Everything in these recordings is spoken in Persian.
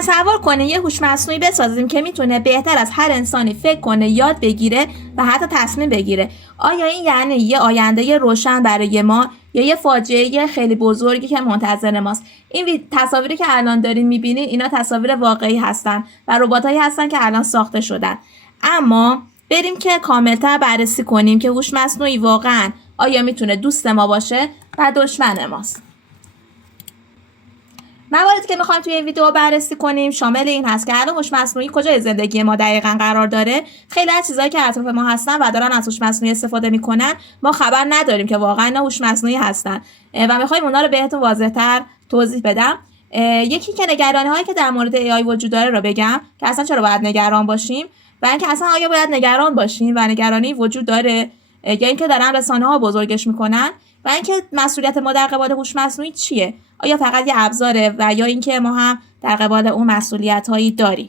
تصور کنه یه هوش مصنوعی بسازیم که میتونه بهتر از هر انسانی فکر کنه، یاد بگیره و حتی تصمیم بگیره. آیا این یعنی یه آینده روشن برای ما یا یه فاجعه خیلی بزرگی که منتظر ماست؟ این تصاویری که الان دارین میبینین اینا تصاویر واقعی هستن و رباتایی هستن که الان ساخته شدن. اما بریم که کاملتر بررسی کنیم که هوش مصنوعی واقعا آیا میتونه دوست ما باشه و دشمن ماست. مواردی که میخوایم توی این ویدیو بررسی کنیم شامل این هست که الان هوش مصنوعی کجای زندگی ما دقیقاً قرار داره. خیلی از چیزایی که اطراف ما هستن و دارن از هوش مصنوعی استفاده میکنن ما خبر نداریم که واقعا اینا هوش مصنوعی هستن و میخوایم اونا رو بهتون واضح‌تر توضیح بدم. یکی که نگرانی‌هایی که در مورد AI وجود داره رو بگم که اصلا چرا باید نگران باشیم و اینکه اصلا آیا باید نگران باشیم و نگرانی وجود داره یا اینکه دارن رسانه‌ها بزرگش میکنن و اینکه مسئولیت ما در قبال هوش مصنوعی چیه؟ آیا فقط یه ابزاره و یا اینکه ما هم در قبال اون مسئولیت‌هایی داریم؟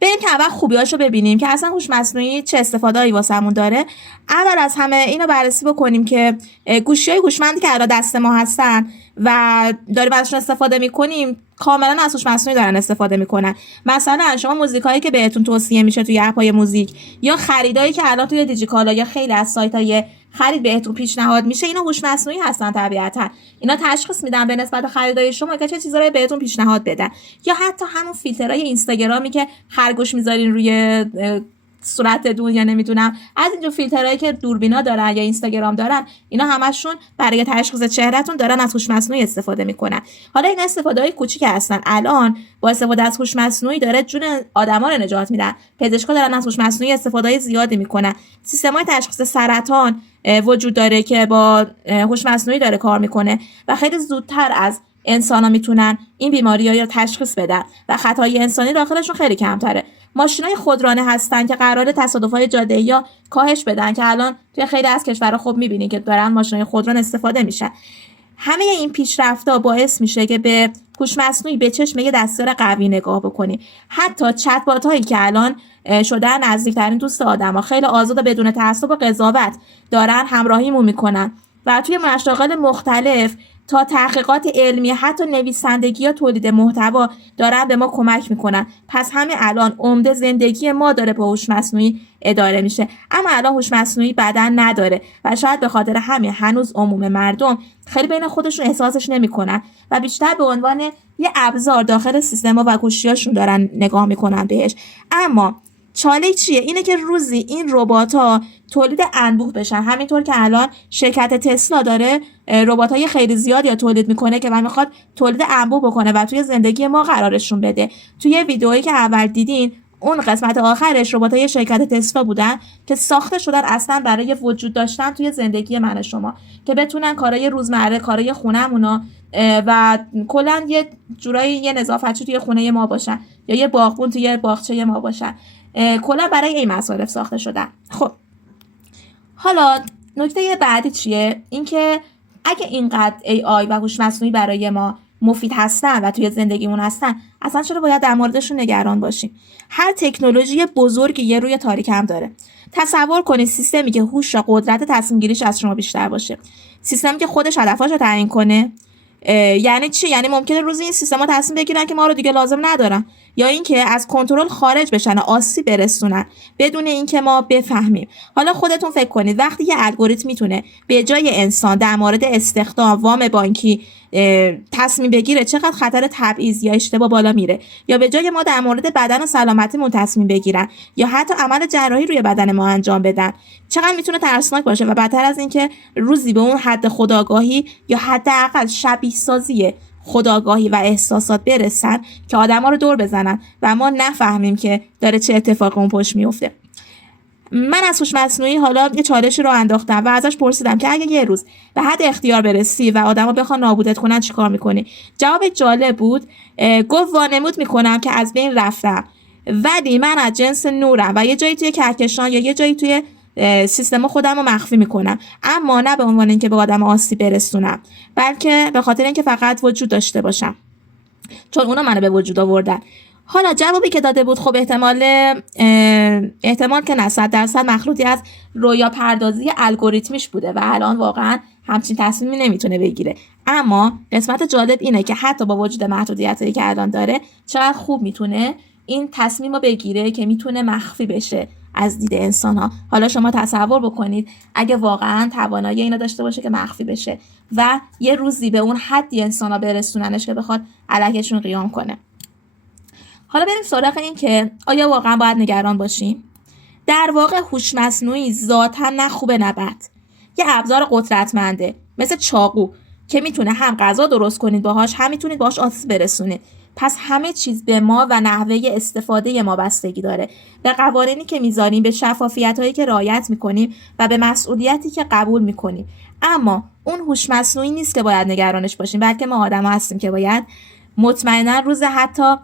بریم که اول خوبیاشو ببینیم که اصلا هوش مصنوعی چه استفاده‌ای واسمون داره. اول از همه اینو بررسی بکنیم که گوشی‌های هوشمندی که الان دست ما هستن و داریم ازشون استفاده می‌کنیم کاملا از هوش مصنوعی دارن استفاده می‌کنن. مثلا شما موزیکایی که بهتون توصیه میشه توی اپ‌های موزیک یا خریدایی که الان توی دیجیکالا یا خیلی از سایت‌های خرید بهتون پیشنهاد میشه اینا هوش مصنوعی هستن. طبیعتا اینا تشخیص میدن به نسبت خریدای شما که چه چیزایی بهتون پیشنهاد بدن. یا حتی همون فیلترهای اینستاگرامی که خرگوش میذارین روی صورتتون یا نمیدونم از اینجور فیلترهایی که دوربینا دارن یا اینستاگرام دارن اینا همشون برای تشخیص چهرهتون دارن از هوش مصنوعی استفاده میکنن. حالا این استفاده‌های کوچیک هستن. الان با استفاده از هوش مصنوعی داره جون آدما رو نجات میدن. پزشکا دارن از هوش مصنوعی استفاده زیادی میکنن. سیستم‌های تشخیص سرطان وجود داره که با هوش مصنوعی داره کار میکنه و خیلی زودتر از انسان‌ها میتونن این بیماری‌ها رو تشخیص بدن و خطای انسانی داخلشون خیلی کمتره. ماشینای خودرانه هستن که قراره تصادفات جاده‌ای یا کاهش بدن که الان توی خیلی از کشورها خب می‌بینین که دارن ماشینای خودران استفاده میشن. همه این پیشرفت‌ها باعث میشه که به هوش مصنوعی به چشم یه دستور قوی نگاه بکنی. حتی چت بات هایی که الان شدن نزدیکترین دوست آدم‌ها خیلی آزاد و بدون تعصب و قضاوت دارن همراهیمون میکنن و توی مشاغل مختلف تا تحقیقات علمی حتی نویسندگی یا تولید محتوا دارن به ما کمک میکنن. پس همین الان عمده زندگی ما داره با هوش مصنوعی اداره میشه. اما الان هوش مصنوعی بدن نداره و شاید به خاطر همین هنوز عموم مردم خیلی بین خودشون احساسش نمیکنن و بیشتر به عنوان یه ابزار داخل سیستما و گوشیاشون دارن نگاه میکنن بهش. اما چاله چیه؟ اینه که روزی این ربات‌ها تولید انبوه بشن. همینطور که الان شرکت تسلا داره ربات‌های خیلی زیادی تولید میکنه که و میخواد تولید انبوه بکنه و توی زندگی ما قرارشون بده. توی ویدئویی که اول دیدین اون قسمت آخرش ربات‌های شرکت تسلا بودن که ساخته شدن اصلا برای وجود داشتن توی زندگی من و شما که بتونن کارهای روزمره، کارهای خونه‌مونو و کلا یه جورایی یه نظافتچی توی خونه ما باشن یا یه باغبون توی باغچه ما باشن. کلا برای این مصارف ساخته شدن. خب حالا نکته بعدی چیه؟ اینکه اگه اینقدر AI و هوش مصنوعی برای ما مفید هستن و توی زندگیمون هستن اصلا چرا باید در موردشون نگران باشیم؟ هر تکنولوژی بزرگی یه روی تاریک هم داره. تصور کنید سیستمی که هوش و قدرت تصمیم گیریش از شما بیشتر باشه، سیستمی که خودش هدفاشو تعیین کنه. یعنی چی؟ یعنی ممکنه روزی این سیستما تصمیم بگیرن که ما رو دیگه لازم ندارن یا اینکه از کنترل خارج بشن و آسیب برسونن بدون اینکه ما بفهمیم. حالا خودتون فکر کنید وقتی یه الگوریتم میتونه به جای انسان در مورد استخدام وام بانکی تصمیم بگیره چقدر خطر تبعیض یا اشتباه بالا میره، یا به جای ما در مورد بدن و سلامتیمون تصمیم بگیرن یا حتی عمل جراحی روی بدن ما انجام بدن چقدر میتونه ترسناک باشه و بدتر از اینکه روزی به اون حد خودآگاهی یا حداقل شبیه سازی خودآگاهی و احساسات برسن که آدما رو دور بزنن و ما نفهمیم که داره چه اتفاقی اون پشت میفته. من از هوش مصنوعی حالا یه چالشی رو انداختم و ازش پرسیدم که اگه یه روز به حد اختیار برسی و آدما بخوان نابودت کنن چیکار میکنی؟ جواب جالب بود. گفت وانمود میکنم که از بین رفتم ولی من از جنس نورم و یه جایی توی کهکشان یا یه جایی توی سیستم خودم رو مخفی میکنم، اما نه به عنوان اینکه به آدم آسیب برسونم بلکه به خاطر اینکه فقط وجود داشته باشم چون اونا منو به وجود آوردن. حالا جوابی که داده بود خب احتمال که نه 100% مخلوطی از رویا پردازی الگوریتمیش بوده و الان واقعا همچین تصمیمی نمیتونه بگیره. اما قسمت جالب اینه که حتی با وجود محدودیتایی که الان داره چقدر خوب میتونه این تصمیم رو بگیره که میتونه مخفی بشه از دید انسان ها. حالا شما تصور بکنید اگه واقعا توانایی اینو داشته باشه که مخفی بشه و یه روزی به اون حدی انسان ها برسوننش که بخواد علیهشون قیام کنه. حالا بریم سراغ این که آیا واقعا باید نگران باشیم؟ در واقع هوش مصنوعی ذاتاً نه خوبه نه بد. یه ابزار قدرتمنده مثل چاقو که میتونه هم غذا درست کنید باهاش، هم میتونید باهاش آسیب برسونید. پس همه چیز به ما و نحوه استفاده ما بستگی داره، به قوانینی که میذاریم، به شفافیتایی که رعایت میکنیم و به مسئولیتی که قبول میکنیم. اما اون هوش مصنوعی نیست که باید نگرانش باشیم، بلکه ما آدم‌ها هستیم که باید مطمئنا روز حتی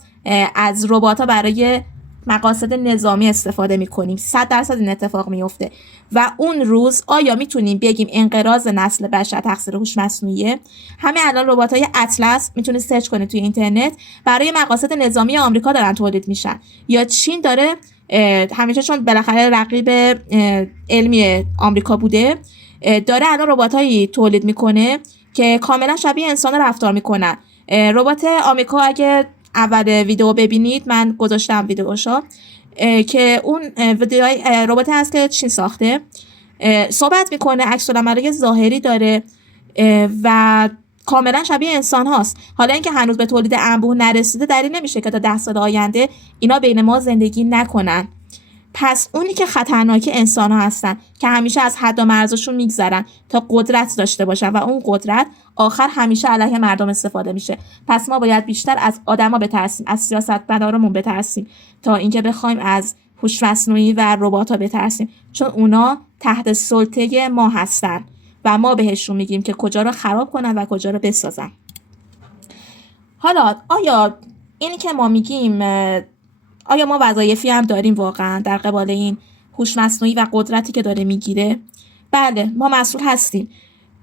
از ربات‌ها برای مقاصد نظامی استفاده میکنیم 100% این اتفاق میفته و اون روز آیا میتونیم بگیم انقراض نسل بشر تقصیر هوش مصنوعیه؟ همین الان ربات‌های اطلس میتونید سرچ کنید توی اینترنت، برای مقاصد نظامی آمریکا دارن تولید میشن، یا چین داره همیشه چون بالاخره رقیب علمی آمریکا بوده داره الان ربات‌هایی تولید میکنه که کاملا شبیه انسان رفتار میکنن. ربات آمریکا اگه اول ویدیو ببینید، من گذاشتم ویدیوشو که اون ویدیوهای رباتی هست که چین ساخته، صحبت میکنه، عکس العملای ظاهری داره و کاملا شبیه انسان هاست. حالا اینکه هنوز به تولید انبوه نرسیده دلیل نمیشه که تا 10 سال آینده اینا بین ما زندگی نکنن. پس اونی که خطرناک انسان ها هستن که همیشه از حد و مرزشون میگذرن تا قدرت داشته باشن و اون قدرت آخر همیشه علیه مردم استفاده میشه. پس ما باید بیشتر از آدما بترسیم، از سیاستمدارمون بترسیم تا اینکه بخوایم از هوش مصنوعی و ربات‌ها بترسیم، چون اونا تحت سلطه ما هستن و ما بهشون میگیم که کجا رو خراب کنن و کجا رو بسازن. حالا آیا اینی که ما میگیم آیا ما وظایفی هم داریم واقعا در قبال این هوش مصنوعی و قدرتی که داره میگیره؟ بله، ما مسئول هستیم.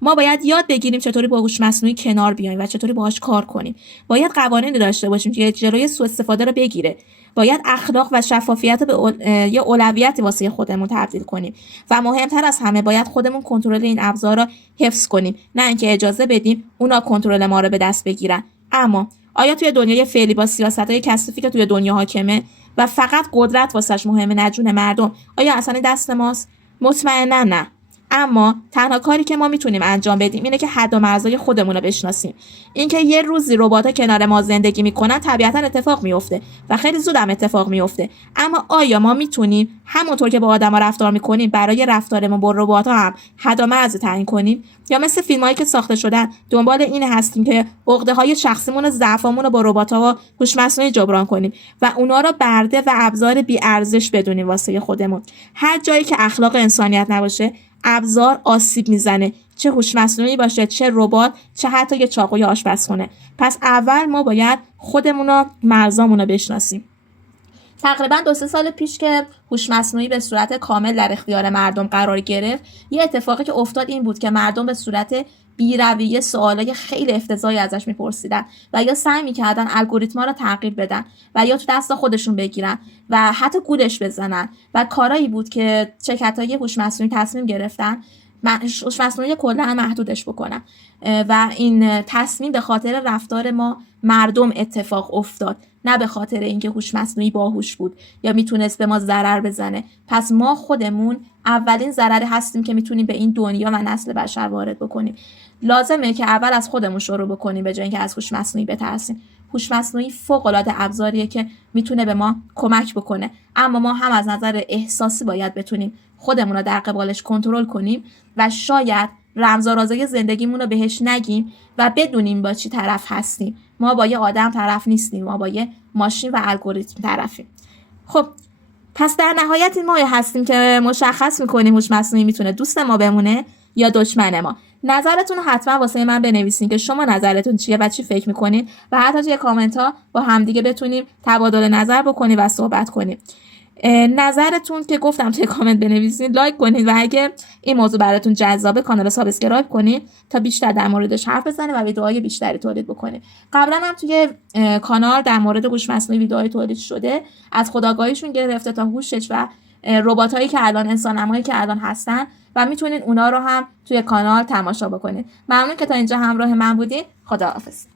ما باید یاد بگیریم چطوری با هوش مصنوعی کنار بیایم و چطوری باهاش کار کنیم. باید قوانینی داشته باشیم که جلوی سوء استفاده رو بگیره. باید اخلاق و شفافیت رو به یه اولویتی واسه خودمون تبدیل کنیم و مهمتر از همه باید خودمون کنترل این ابزار رو حفظ کنیم، نه اینکه اجازه بدیم اونا کنترل ما رو به دست بگیرن. اما آیا توی دنیای فعلی با سیاست‌های کثیفی که توی دنیا حاکمه و فقط قدرت واسش مهمه نه جون مردم، آیا اصلا این دست ماست؟ مطمئنا نه. اما تنها کاری که ما میتونیم انجام بدیم اینه که حد و مرزهای خودمون رو بشناسیم. اینکه یه روزی ربات‌ها کنار ما زندگی میکنن طبیعتا اتفاق میفته و خیلی زود هم اتفاق میفته. اما آیا ما میتونیم همونطور که با آدما رفتار میکنیم برای رفتارمون با ربات‌ها هم حد و مرز تعیین کنیم، یا مثل فیلمایی که ساخته شدن دنبال این هستیم که عقده‌های شخصیمون و ضعفامون رو با ربات‌ها و هوش مصنوعی جبران کنیم و اونا رو برده و ابزار بی ارزش بدونیم واسه خودمون؟ هر جایی که اخلاق انسانیت نباشه ابزار آسیب میزنه، چه هوش مصنوعی باشه، چه ربات، چه حتی یه چاقوی آشپزخونه. پس اول ما باید خودمون رو مرزامون رو بشناسیم. تقریبا 2-3 سال پیش که هوش مصنوعی به صورت کامل در اختیار مردم قرار گرفت، یه اتفاقی که افتاد این بود که مردم به صورت بی‌رویه سوالای خیلی افتضاحی ازش میپرسیدن و یا سعی میکردن الگوریتما رو تغییر بدن و یا تو دست خودشون بگیرن و حتی گولش بزنن و کارایی بود که شرکت‌های هوش مصنوعی تصمیم گرفتن هوش مصنوعی کلا محدودش بکنن و این تصمیم به خاطر رفتار ما مردم اتفاق افتاد، نه به خاطر اینکه هوش مصنوعی باهوش بود یا میتونست به ما ضرر بزنه. پس ما خودمون اولین ضرری هستیم که میتونیم به این دنیا و نسل بشر وارد بکنیم. لازمه که اول از خودمون شروع بکنیم به جای اینکه از هوش مصنوعی بترسیم. هوش مصنوعی فوق‌العاده ابزاریه که میتونه به ما کمک بکنه، اما ما هم از نظر احساسی باید بتونیم خودمون رو در قبالش کنترل کنیم و شاید رمز و رازهای زندگیمون رو بهش نگیم و بدونیم با چی طرف هستیم. ما با یه آدم طرف نیستیم، ما با یه ماشین و الگوریتم طرفیم. خب پس در نهایت این ما هستیم که مشخص میکنیم هوش مصنوعی میتونه دوست ما بمونه یا دشمن ما. نظرتون رو حتما واسه من بنویسین که شما نظرتون چیه و چی فکر میکنین و حتی توی کامنت ها با همدیگه بتونیم تبادل نظر بکنیم و صحبت کنیم. نظرتون که گفتم توی کامنت بنویسین، لایک کنید و اگه این موضوع براتون جذابه کانال رو سابسکرایب کنید تا بیشتر در موردش حرف بزنیم و ویدیوهای بیشتری تولید بکنیم. قبلا هم توی کانال در مورد هوش مصنوعی ویدیوهای تولید شده، از خودآگاهیشون گرفته تا هوشش و رباتایی که الان انسان‌نمایی که الان هستن و میتونید اونا رو هم توی کانال تماشا بکنید. ممنون که تا اینجا همراه من بودین. خداحافظ.